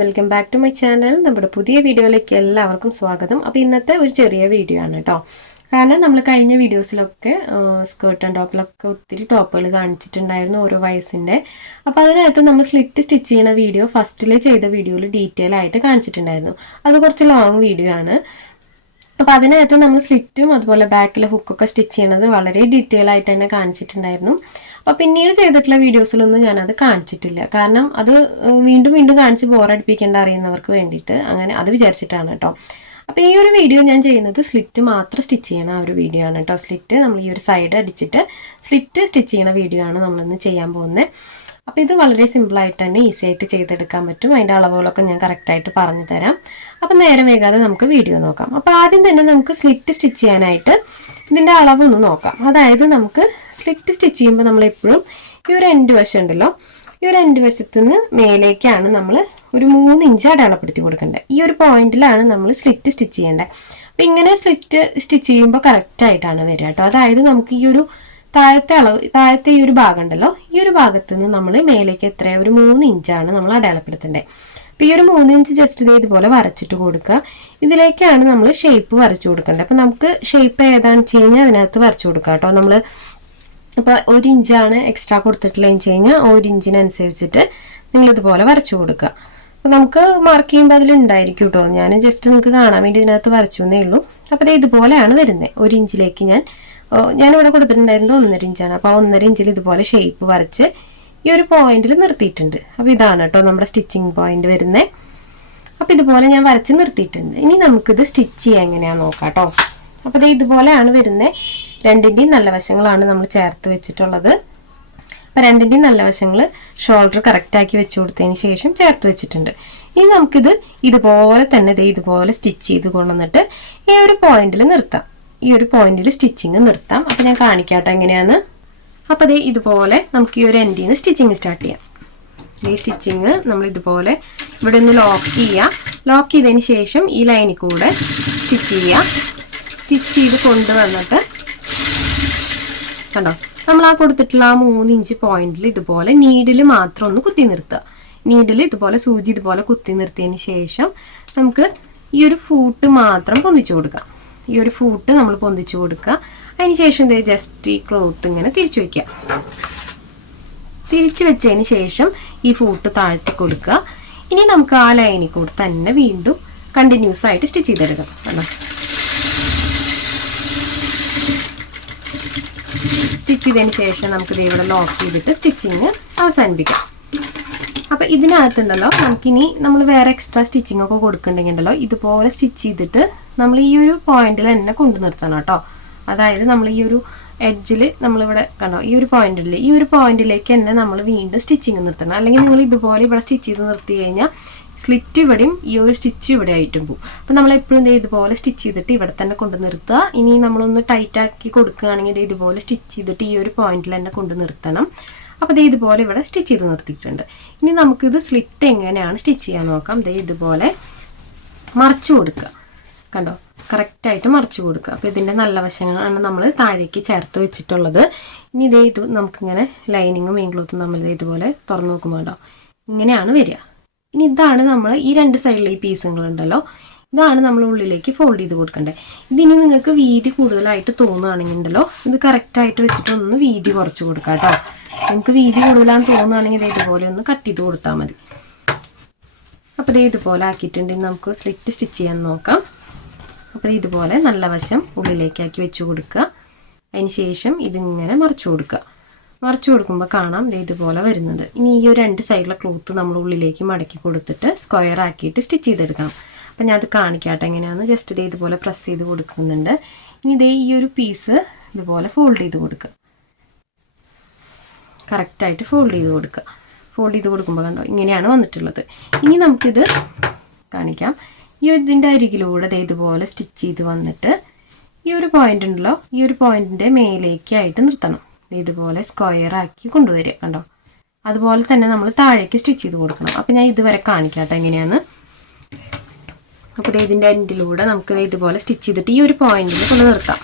Welcome back to my channel. നമ്മുടെ പുതിയ വീഡിയോയിലേക്ക് എല്ലാവർക്കും സ്വാഗതം. അപ്പോൾ ഇന്നത്തെ ഒരു ചെറിയ വീഡിയോ ആണ് കേട്ടോ. കാരണം നമ്മൾ കഴിഞ്ഞ വീഡിയോസിലൊക്കെ സ്കേർട്ട് ആൻഡ് ടോപ്പിലൊക്കെ ഒത്തിരി ടോപ്പുകൾ കാണിച്ചിട്ടുണ്ടായിരുന്നു ഓരോ വയസ്സിൻ്റെ. അപ്പോൾ അതിനകത്ത് നമ്മൾ സ്ലിറ്റ് സ്റ്റിച്ച് ചെയ്യുന്ന വീഡിയോ ഫസ്റ്റിൽ ചെയ്ത വീഡിയോയിൽ ഡീറ്റെയിൽ ആയിട്ട് കാണിച്ചിട്ടുണ്ടായിരുന്നു. അത് കുറച്ച് ലോങ് വീഡിയോ ആണ്. അപ്പോൾ അതിനകത്ത് നമ്മൾ സ്ലിറ്റും അതുപോലെ ബാക്കിലെ ഹുക്കൊക്കെ സ്റ്റിച്ച് ചെയ്യണത് വളരെ ഡീറ്റെയിൽ ആയിട്ട് തന്നെ കാണിച്ചിട്ടുണ്ടായിരുന്നു. അപ്പോൾ പിന്നീട് ചെയ്തിട്ടുള്ള വീഡിയോസിലൊന്നും ഞാനത് കാണിച്ചിട്ടില്ല. കാരണം അത് വീണ്ടും വീണ്ടും കാണിച്ച് ബോറടിപ്പിക്കേണ്ട അറിയുന്നവർക്ക് വേണ്ടിയിട്ട് അങ്ങനെ അത് വിചാരിച്ചിട്ടാണ് കേട്ടോ. അപ്പോൾ ഈ ഒരു വീഡിയോ ഞാൻ ചെയ്യുന്നത് സ്ലിറ്റ് മാത്രം സ്റ്റിച്ച് ചെയ്യണ ആ ഒരു വീഡിയോ ആണ് കേട്ടോ. സ്ലിറ്റ് നമ്മൾ ഈ ഒരു സൈഡ് അടിച്ചിട്ട് സ്ലിറ്റ് സ്റ്റിച്ച് ചെയ്യണ വീഡിയോ ആണ് നമ്മളിന്ന് ചെയ്യാൻ പോകുന്നത്. അപ്പോൾ ഇത് വളരെ സിമ്പിളായിട്ട് തന്നെ ഈസി ആയിട്ട് ചെയ്തെടുക്കാൻ പറ്റും. അതിൻ്റെ അളവുകളൊക്കെ ഞാൻ കറക്റ്റായിട്ട് പറഞ്ഞു തരാം. അപ്പോൾ നേരെ വൈകാതെ നമുക്ക് വീഡിയോ നോക്കാം. അപ്പോൾ ആദ്യം തന്നെ നമുക്ക് സ്ലിറ്റ് സ്റ്റിച്ച് ചെയ്യാനായിട്ട് ഇതിൻ്റെ അളവൊന്ന് നോക്കാം. അതായത് നമുക്ക് സ്ലിറ്റ് സ്റ്റിച്ച് ചെയ്യുമ്പോൾ നമ്മളെപ്പോഴും ഈ ഒരു എൻഡ് വശം ഉണ്ടല്ലോ, ഈ ഒരു എൻഡ് വശത്ത് നിന്ന് മേലേക്കാണ് നമ്മൾ ഒരു 3 ഇഞ്ച് അടയാളപ്പെടുത്തി കൊടുക്കേണ്ടത്. ഈ ഒരു പോയിന്റിലാണ് നമ്മൾ സ്ലിറ്റ് സ്റ്റിച്ച് ചെയ്യേണ്ടത്. അപ്പം ഇങ്ങനെ സ്ലിറ്റ് സ്റ്റിച്ച് ചെയ്യുമ്പോൾ കറക്റ്റായിട്ടാണ് വരിക കേട്ടോ. അതായത് നമുക്ക് ഈ ഒരു താഴത്തെ ഈ ഒരു ഭാഗം ഉണ്ടല്ലോ, ഈ ഒരു ഭാഗത്ത് നിന്ന് നമ്മൾ മേലേക്ക് എത്രയാണ് ഒരു 3 ഇഞ്ചാണ് നമ്മൾ അടയാളപ്പെടുത്തേണ്ടത്. അപ്പോൾ ഈ ഒരു 3 ഇഞ്ച് ജസ്റ്റ് ഇതുപോലെ വരച്ചിട്ട് കൊടുക്കുക. ഇതിലേക്കാണ് നമ്മൾ ഷേപ്പ് വരച്ചു കൊടുക്കേണ്ടത്. അപ്പം നമുക്ക് ഷേപ്പ് ഏതാണെന്ന് വെച്ച് കഴിഞ്ഞാൽ അതിനകത്ത് വരച്ചു കൊടുക്കുക കേട്ടോ. നമ്മൾ ഇപ്പോൾ 1 ഇഞ്ചാണ് എക്സ്ട്രാ കൊടുത്തിട്ടുള്ളതെന്ന് വെച്ച് കഴിഞ്ഞാൽ 1 ഇഞ്ചിനനുസരിച്ചിട്ട് നിങ്ങളിതുപോലെ വരച്ചു കൊടുക്കുക. അപ്പോൾ നമുക്ക് മാർക്ക് ചെയ്യുമ്പോൾ അതിലുണ്ടായിരിക്കും കേട്ടോ. ഞാൻ ജസ്റ്റ് നിങ്ങൾക്ക് കാണാൻ വേണ്ടി ഇതിനകത്ത് വരച്ചു എന്നേ ഉള്ളൂ. അപ്പോൾ ഇതുപോലെയാണ് വരുന്നത്. 1 ഇഞ്ചിലേക്ക് ഞാനിവിടെ കൊടുത്തിട്ടുണ്ടായിരുന്നത് 1.5 ഇഞ്ചാണ്. അപ്പോൾ 1.5 ഇഞ്ചിൽ ഇതുപോലെ ഷേപ്പ് വരച്ച് ഈ ഒരു പോയിന്റിൽ നിർത്തിയിട്ടുണ്ട്. അപ്പോൾ ഇതാണ് കേട്ടോ നമ്മുടെ സ്റ്റിച്ചിങ് പോയിന്റ് വരുന്നത്. അപ്പോൾ ഇതുപോലെ ഞാൻ വരച്ച് നിർത്തിയിട്ടുണ്ട്. ഇനി നമുക്കിത് സ്റ്റിച്ച് ചെയ്യാൻ എങ്ങനെയാണെന്ന് നോക്കാം കേട്ടോ. അപ്പോൾ ഇതുപോലെയാണ് വരുന്നത്. രണ്ടിൻ്റെയും നല്ല വശങ്ങളാണ് നമ്മൾ ചേർത്ത് വെച്ചിട്ടുള്ളത്. അപ്പോൾ രണ്ടിൻ്റെയും നല്ല വശങ്ങൾ ഷോൾഡർ കറക്റ്റാക്കി വെച്ച് കൊടുത്തതിന് ശേഷം ചേർത്ത് വെച്ചിട്ടുണ്ട്. ഇനി നമുക്കിത് ഇതുപോലെ തന്നെ ഇതുപോലെ സ്റ്റിച്ച് ചെയ്ത് കൊണ്ടുവന്നിട്ട് ഈ ഒരു പോയിന്റിൽ നിർത്താം. ഈ ഒരു പോയിന്റിൽ സ്റ്റിച്ചിങ് നിർത്താം. അപ്പോൾ ഞാൻ കാണിക്കാം കേട്ടോ എങ്ങനെയാണ്. അപ്പോൾ ഇതുപോലെ നമുക്ക് ഈ ഒരു എൻഡിൽ നിന്ന് സ്റ്റിച്ചിങ് സ്റ്റാർട്ട് ചെയ്യാം. ഈ സ്റ്റിച്ചിങ് നമ്മൾ ഇതുപോലെ ഇവിടെ ഒന്ന് ലോക്ക് ചെയ്യുക. ലോക്ക് ചെയ്തതിന് ശേഷം ഈ ലൈനിൽ കൂടെ സ്റ്റിച്ച് ചെയ്യുക. സ്റ്റിച്ച് ചെയ്ത് കൊണ്ടുവന്നിട്ട് കണ്ടോ, നമ്മൾ ആ കൊടുത്തിട്ടുള്ള ആ 3 ഇഞ്ച് പോയിന്റിൽ ഇതുപോലെ നീഡിൽ മാത്രം ഒന്ന് കുത്തി നിർത്തുക. നീഡിൽ ഇതുപോലെ സൂചി ഇതുപോലെ കുത്തി നിർത്തിയതിന് ശേഷം നമുക്ക് ഈ ഒരു ഫൂട്ട് മാത്രം പൊന്തിച്ചു കൊടുക്കാം. ഈ ഒരു ഫൂട്ട് നമ്മൾ പൊന്തിച്ചു കൊടുക്കുക. അതിന് ശേഷം ജസ്റ്റ് ഈ ക്ലോത്ത് ഇങ്ങനെ തിരിച്ചു വയ്ക്കുക. തിരിച്ചു വെച്ചതിന് ശേഷം ഈ ഫൂട്ട് താഴ്ത്തി കൊടുക്കുക. ഇനി നമുക്ക് ആ ലൈനിൽ കൂടെ തന്നെ വീണ്ടും കണ്ടിന്യൂസ് ആയിട്ട് സ്റ്റിച്ച് ചെയ്തെടുക്കാം. അല്ലോ, സ്റ്റിച്ച് ചെയ്തതിന് ശേഷം നമുക്ക് ഇവിടെ ലോക്ക് ചെയ്തിട്ട് സ്റ്റിച്ചിങ് അവസാനിപ്പിക്കാം. അപ്പോൾ ഇതിനകത്തുണ്ടല്ലോ നമുക്കിനി നമ്മൾ വേറെ എക്സ്ട്രാ സ്റ്റിച്ചിങ് ഒക്കെ കൊടുക്കണ്ടെങ്കിലോ ഇതുപോലെ സ്റ്റിച്ച് ചെയ്തിട്ട് നമ്മൾ ഈ ഒരു പോയിന്റിൽ തന്നെ കൊണ്ടു നിർത്തണം കേട്ടോ. അതായത് നമ്മൾ ഈ ഒരു എഡ്ജിൽ നമ്മളിവിടെ കണ്ടോ, ഈ ഒരു പോയിന്റിൽ ഈ ഒരു പോയിന്റിലേക്ക് തന്നെ നമ്മൾ വീണ്ടും സ്റ്റിച്ചിങ് നിർത്തണം. അല്ലെങ്കിൽ നിങ്ങൾ ഇതുപോലെ ഇവിടെ സ്റ്റിച്ച് ചെയ്ത് നിർത്തി കഴിഞ്ഞാൽ സ്ലിറ്റ് ഇവിടെയും ഈ ഒരു സ്റ്റിച്ച് ഇവിടെ ആയിട്ടും പോകും. അപ്പോൾ നമ്മളെപ്പോഴും ഇതുപോലെ സ്റ്റിച്ച് ചെയ്തിട്ട് ഇവിടെ തന്നെ കൊണ്ടു നിർത്തുക. ഇനി നമ്മളൊന്ന് ടൈറ്റാക്കി കൊടുക്കുകയാണെങ്കിൽ ഇതുപോലെ സ്റ്റിച്ച് ചെയ്തിട്ട് ഈ ഒരു പോയിന്റിൽ തന്നെ കൊണ്ടു നിർത്തണം. അപ്പോൾ ഇതുപോലെ ഇവിടെ സ്റ്റിച്ച് ചെയ്ത് നിർത്തിയിട്ടുണ്ട്. ഇനി നമുക്കിത് സ്ലിറ്റ് എങ്ങനെയാണ് സ്റ്റിച്ച് ചെയ്യാൻ നോക്കാം. ഇതുപോലെ മറിച്ചു കൊടുക്കുക. കണ്ടോ, കറക്റ്റായിട്ട് മറിച്ചു കൊടുക്കുക. അപ്പോൾ ഇതിൻ്റെ നല്ല വശങ്ങളാണ് നമ്മൾ താഴേക്ക് ചേർത്ത് വെച്ചിട്ടുള്ളത്. ഇനി ഇത് നമുക്കിങ്ങനെ ലൈനിങ്ങും മെയിൻ ക്ലോത്തും നമ്മൾ ഇതുപോലെ തുറന്നു നോക്കുമ്പോൾ കേട്ടോ ഇങ്ങനെയാണ് വരിക. ഇനി ഇതാണ് നമ്മൾ ഈ 2 സൈഡിലെ ഈ പീസുകളുണ്ടല്ലോ, ഇതാണ് നമ്മൾ ഉള്ളിലേക്ക് ഫോൾഡ് ചെയ്ത് കൊടുക്കേണ്ടത്. ഇതിനി നിങ്ങൾക്ക് വീതി കൂടുതലായിട്ട് തോന്നുകയാണെങ്കിൽ ഉണ്ടല്ലോ ഇത് കറക്റ്റായിട്ട് വെച്ചിട്ട് ഒന്ന് വീതി കുറച്ച് കൊടുക്കാം കേട്ടോ. നിങ്ങൾക്ക് വീതി കൂടുതലാണെന്ന് തോന്നുകയാണെങ്കിൽ ഇതുപോലെ ഒന്ന് കട്ട് ചെയ്ത് കൊടുത്താൽ മതി. അപ്പോൾ ഇതുപോലെ ആക്കിയിട്ടുണ്ടെങ്കിൽ നമുക്ക് സ്ലിറ്റ് സ്റ്റിച്ച് ചെയ്യാൻ നോക്കാം. അപ്പോൾ ഇതുപോലെ നല്ല വശം ഉള്ളിലേക്കാക്കി വെച്ച് കൊടുക്കുക. അതിന് ശേഷം ഇതിങ്ങനെ മറിച്ചു കൊടുക്കുക. മറിച്ചു കൊടുക്കുമ്പോൾ കാണാം ഇതുപോലെ വരുന്നത്. ഇനി ഈ ഒരു 2 സൈഡിലെ ക്ലോത്ത് നമ്മൾ ഉള്ളിലേക്ക് മടക്കി കൊടുത്തിട്ട് സ്ക്വയർ ആക്കിയിട്ട് സ്റ്റിച്ച് ചെയ്തെടുക്കണം. അപ്പം ഞാൻ അത് കാണിക്കാട്ടെ എങ്ങനെയാണെന്ന്. ജസ്റ്റ് ഇതുപോലെ പ്രസ് ചെയ്ത് കൊടുക്കുന്നുണ്ട്. ഇനി ഈ ഒരു പീസ് ഇതുപോലെ ഫോൾഡ് ചെയ്ത് കൊടുക്കുക. കറക്റ്റായിട്ട് ഫോൾഡ് ചെയ്ത് കൊടുക്കുക. ഫോൾഡ് ചെയ്ത് കൊടുക്കുമ്പോൾ കണ്ടോ ഇങ്ങനെയാണ് വന്നിട്ടുള്ളത്. ഇനി നമുക്കിത് കാണിക്കാം. ഈ ഇതിൻ്റെ അരികിലൂടെ ഇതുപോലെ സ്റ്റിച്ച് ചെയ്ത് വന്നിട്ട് ഈ ഒരു പോയിന്റ് ഉണ്ടല്ലോ, ഈ ഒരു പോയിന്റിൻ്റെ മേലേക്കായിട്ട് നിർത്തണം. ഇതുപോലെ സ്ക്വയർ ആക്കി കൊണ്ടുവരിക. കണ്ടോ, അതുപോലെ തന്നെ നമ്മൾ താഴേക്ക് സ്റ്റിച്ച് ചെയ്ത് കൊടുക്കണം. അപ്പോൾ ഞാൻ ഇതുവരെ കാണിക്കാട്ടെ എങ്ങനെയാണ്. അപ്പോൾ ഇതിൻ്റെ എൻഡിലൂടെ നമുക്ക് ഇതുപോലെ സ്റ്റിച്ച് ചെയ്തിട്ട് ഈ ഒരു പോയിന്റിൽ കൊണ്ട് നിർത്താം.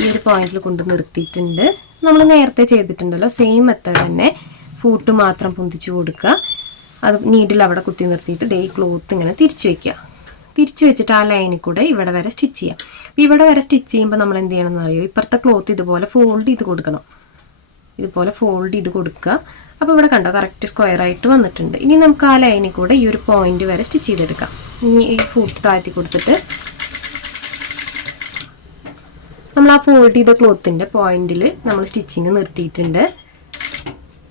ഈ ഒരു പോയിന്റിൽ കൊണ്ട് നിർത്തിയിട്ടുണ്ട്. നമ്മൾ നേരത്തെ ചെയ്തിട്ടുണ്ടല്ലോ സെയിം മെത്തേഡ് തന്നെ ഫൂട്ട് മാത്രം പൊന്തിച്ച് കൊടുക്കുക. അത് നീഡിൽ അവിടെ കുത്തി നിർത്തിയിട്ട് ദേ ഈ ക്ലോത്ത് ഇങ്ങനെ തിരിച്ചു വയ്ക്കുക. തിരിച്ചു വെച്ചിട്ട് ആ ലൈനിൽ കൂടെ ഇവിടെ വരെ സ്റ്റിച്ച് ചെയ്യാം. ഇവിടെ വരെ സ്റ്റിച്ച് ചെയ്യുമ്പോൾ നമ്മൾ എന്ത് ചെയ്യണം എന്നറിയോ, ഇപ്പുറത്തെ ക്ലോത്ത് ഇതുപോലെ ഫോൾഡ് ചെയ്ത് കൊടുക്കണം. ഇതുപോലെ ഫോൾഡ് ചെയ്ത് കൊടുക്കുക. അപ്പോൾ ഇവിടെ കണ്ടോ കറക്റ്റ് സ്ക്വയർ ആയിട്ട് വന്നിട്ടുണ്ട്. ഇനി നമുക്ക് ആ ലൈനിൽ കൂടെ ഈ ഒരു പോയിന്റ് വരെ സ്റ്റിച്ച് ചെയ്തെടുക്കാം. ഇനി ഈ ഫൂട്ട് താഴ്ത്തി കൊടുത്തിട്ട് നമ്മൾ ആ ഫോൾഡ് ചെയ്ത ക്ലോത്തിൻ്റെ പോയിന്റിൽ നമ്മൾ സ്റ്റിച്ചിങ് നിർത്തിയിട്ടുണ്ട്.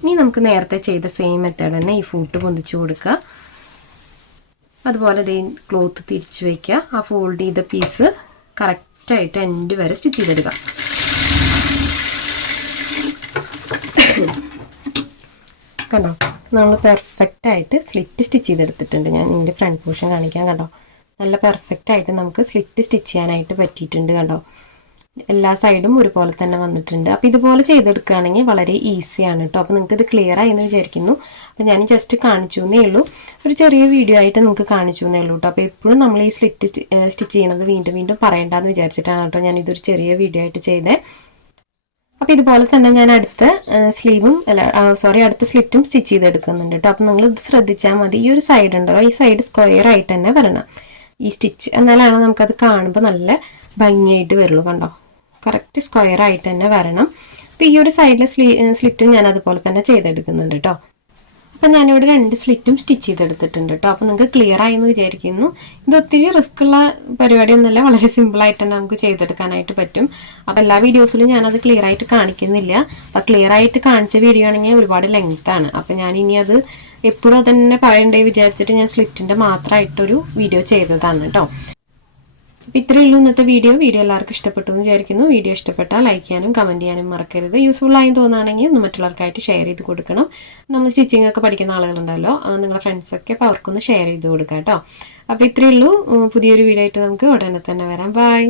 ഇനി നമുക്ക് നേരത്തെ ചെയ്ത സെയിം മെത്തേഡ് തന്നെ ഈ ഫൂട്ട് പൊന്തിച്ച് കൊടുക്കുക. അതുപോലെ ദേ ക്ലോത്ത് തിരിച്ചു വയ്ക്കുക. ആ ഫോൾഡ് ചെയ്ത പീസ് കറക്റ്റായിട്ട് എൻഡ് വരെ സ്റ്റിച്ച് ചെയ്തെടുക്കുക. കണ്ടോ നമ്മൾ പെർഫെക്റ്റായിട്ട് സ്ലിറ്റ് സ്റ്റിച്ച് ചെയ്തെടുത്തിട്ടുണ്ട്. ഞാൻ ഇതിൻ്റെ ഫ്രണ്ട് പോർഷൻ കാണിക്കാം. കണ്ടോ നല്ല പെർഫെക്റ്റായിട്ട് നമുക്ക് സ്ലിറ്റ് സ്റ്റിച്ച് ചെയ്യാനായിട്ട് പറ്റിയിട്ടുണ്ട്. കണ്ടോ എല്ലാ സൈഡും ഒരുപോലെ തന്നെ വന്നിട്ടുണ്ട്. അപ്പോൾ ഇതുപോലെ ചെയ്തെടുക്കുകയാണെങ്കിൽ വളരെ ഈസിയാണ് കേട്ടോ. അപ്പോൾ നിങ്ങൾക്ക് ഇത് ക്ലിയർ ആയി എന്ന് വിചാരിക്കുന്നു. അപ്പോൾ ഞാൻ ജസ്റ്റ് കാണിച്ചു എന്നേ ഉള്ളൂ, ഒരു ചെറിയ വീഡിയോ ആയിട്ട് നിങ്ങൾക്ക് കാണിച്ചു എന്നേ ഉള്ളൂ കേട്ടോ. അപ്പോൾ എപ്പോഴും നമ്മൾ ഈ സ്ലിറ്റ് സ്റ്റിച്ച് ചെയ്യണത് വീണ്ടും വീണ്ടും പറയണ്ടെന്ന് വിചാരിച്ചിട്ടാണ് കേട്ടോ ഞാൻ ഇതൊരു ചെറിയ വീഡിയോ ആയിട്ട് ചെയ്തത്. അപ്പോൾ ഇതുപോലെ തന്നെ ഞാൻ അടുത്ത അടുത്ത സ്ലിറ്റും സ്റ്റിച്ച് ചെയ്തെടുക്കുന്നുണ്ട് കേട്ടോ. അപ്പോൾ നിങ്ങൾ ഇത് ശ്രദ്ധിച്ചാൽ മതി. ഈ ഒരു സൈഡ് ഉണ്ടല്ലോ, ഈ സൈഡ് സ്ക്വയർ ആയിട്ട് തന്നെ വരണം ഈ സ്റ്റിച്ച്, എന്നാലാണ് നമുക്കത് കാണുമ്പോൾ നല്ല ഭംഗിയായിട്ട് വരുള്ളൂ. കണ്ടോ കറക്റ്റ് സ്ക്വയർ ആയിട്ട് തന്നെ വരണം. അപ്പോൾ ഈ ഒരു സൈഡിലെ സ്ലിറ്റും ഞാൻ അതുപോലെ തന്നെ ചെയ്തെടുക്കുന്നുണ്ട് കേട്ടോ. അപ്പം ഞാനിവിടെ 2 സ്ലിറ്റും സ്റ്റിച്ച് ചെയ്തെടുത്തിട്ടുണ്ട് കേട്ടോ. അപ്പോൾ നിങ്ങൾക്ക് ക്ലിയർ ആയി എന്ന് വിചാരിക്കുന്നു. ഇത് ഒത്തിരി റിസ്ക് ഉള്ള പരിപാടിയൊന്നുമല്ല, വളരെ സിമ്പിളായിട്ട് തന്നെ നമുക്ക് ചെയ്തെടുക്കാനായിട്ട് പറ്റും. അപ്പോൾ എല്ലാ വീഡിയോസിലും ഞാനത് ക്ലിയർ ആയിട്ട് കാണിക്കുന്നില്ല. അപ്പോൾ ക്ലിയർ ആയിട്ട് കാണിച്ച വീഡിയോ ആണെങ്കിൽ ഒരുപാട് ലെങ്ത്താണ്. അപ്പോൾ ഞാൻ ഇനി അത് എപ്പോഴും അതന്നെ പറയണ്ടേ വിചാരിച്ചിട്ട് ഞാൻ സ്ലിറ്റിൻ്റെ മാത്രമായിട്ടൊരു വീഡിയോ ചെയ്തതാണ് കേട്ടോ. അപ്പോൾ ഇത്രയേ ഉള്ളൂ ഇന്നത്തെ വീഡിയോ എല്ലാവർക്കും ഇഷ്ടപ്പെട്ടു എന്ന് വിചാരിക്കുന്നു. വീഡിയോ ഇഷ്ടപ്പെട്ടാൽ ലൈക്ക് ചെയ്യാനും കമൻറ്റ് ചെയ്യാനും മറക്കരുത്. യൂസ്ഫുൾ ആയി തോന്നുകയാണെങ്കിൽ ഒന്ന് മറ്റുള്ളവർക്കായിട്ട് ഷെയർ ചെയ്ത് കൊടുക്കണം. നമ്മൾ സ്റ്റിച്ചിങ് ഒക്കെ പഠിക്കുന്ന ആളുകളുണ്ടല്ലോ, നിങ്ങളുടെ ഫ്രണ്ട്സൊക്കെ, അപ്പോൾ അവർക്കൊന്ന് ഷെയർ ചെയ്ത് കൊടുക്കാം കേട്ടോ. അപ്പോൾ ഇത്രയേ ഉള്ളൂ. പുതിയൊരു വീഡിയോ ആയിട്ട് നമുക്ക് ഉടനെ തന്നെ വരാം. ബൈ.